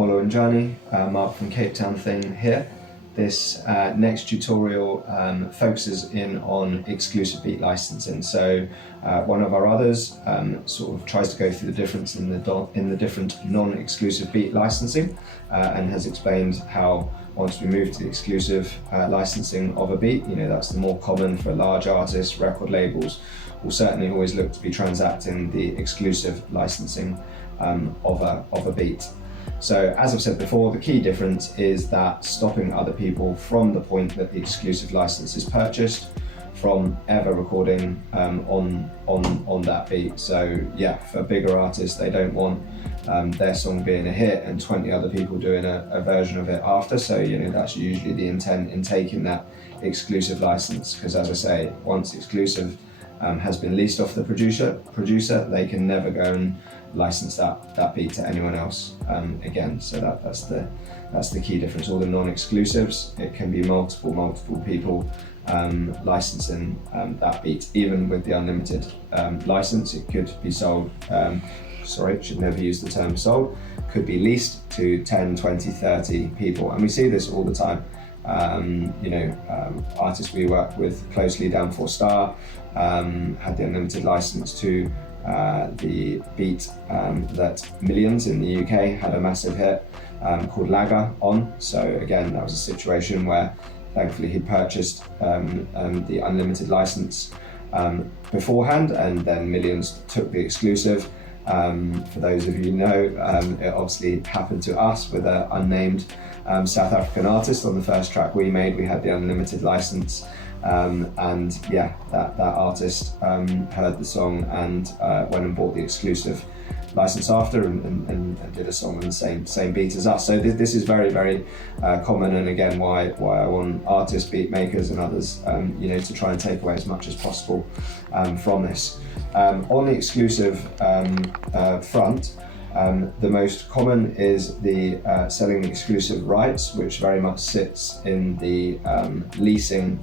Malone, Mark from Cape Town thing here. This next tutorial focuses in on exclusive beat licensing. So one of our others sort of tries to go through the difference in the different non-exclusive beat licensing and has explained how once we move to the exclusive licensing of a beat, that's the more common for large artists, record labels, will certainly always look to be transacting the exclusive licensing of a beat. So as I've said before, the key difference is that stopping other people from the point that the exclusive license is purchased from ever recording on that beat. So yeah, for bigger artists, they don't want their song being a hit and 20 other people doing a version of it after. So that's usually the intent in taking that exclusive license, because as I say, once exclusive has been leased off the producer, they can never go and license that beat to anyone else again. So that's the key difference. All the non-exclusives, it can be multiple people licensing that beat. Even with the unlimited license, it could be sold, should never use the term sold, could be leased to 10, 20, 30 people. And we see this all the time. Artists we work with closely, Down 4 Star, had the unlimited license to the beat that Millions in the UK had a massive hit called Lagger on. So again, that was a situation where thankfully he purchased the unlimited license beforehand, and then Millions took the exclusive. For those of you who know, it obviously happened to us with an unnamed South African artist. On the first track we made, we had the unlimited license, and yeah, that artist heard the song and went and bought the exclusive license after and did a song on the same beat as us. So this is very common, and again why I want artists, beat makers and others to try and take away as much as possible from this. On the exclusive front, the most common is the selling exclusive rights, which very much sits in the leasing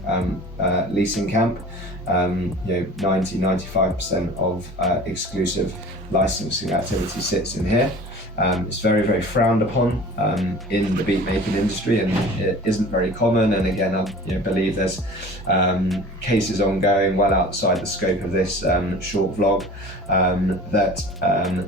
camp. 90-95% of exclusive licensing activity sits in here. It's very frowned upon in the beat making industry, and it isn't very common. And again, I believe there's cases ongoing well outside the scope of this short vlog that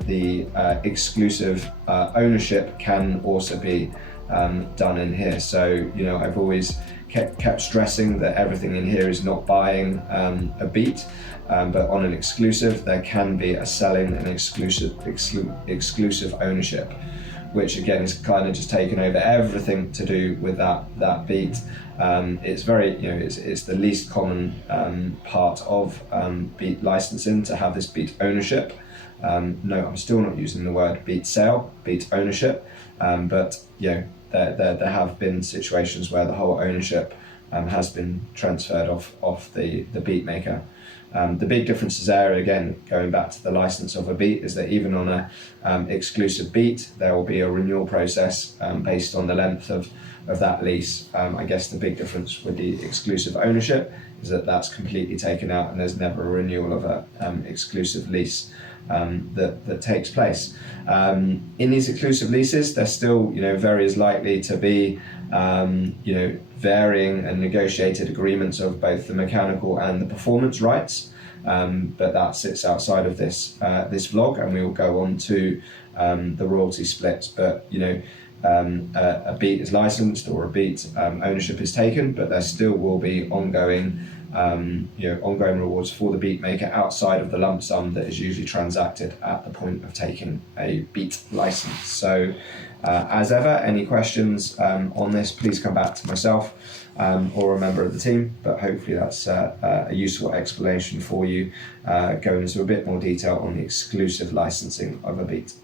the exclusive ownership can also be done in here. So I've always kept stressing that everything in here is not buying a beat, but on an exclusive there can be a selling and exclusive ownership, which again is kind of just taken over everything to do with that beat. It's very it's the least common part of beat licensing to have this beat ownership. No, I'm still not using the word beat sale, beat ownership, but there have been situations where the whole ownership has been transferred off the beat maker. The big differences there, again, going back to the license of a beat, is that even on a exclusive beat, there will be a renewal process based on the length of that lease. I guess the big difference with the exclusive ownership is that that's completely taken out, and there's never a renewal of a exclusive lease that takes place. In these exclusive leases, there's still very is likely to be varying and negotiated agreements of both the mechanical and the performance rights, but that sits outside of this vlog, and we will go on to the royalty splits. But a beat is licensed or a beat ownership is taken, but there still will be ongoing rewards for the beat maker outside of the lump sum that is usually transacted at the point of taking a beat license. So as ever, any questions on this, please come back to myself or a member of the team, but hopefully that's a useful explanation for you, going into a bit more detail on the exclusive licensing of a beat.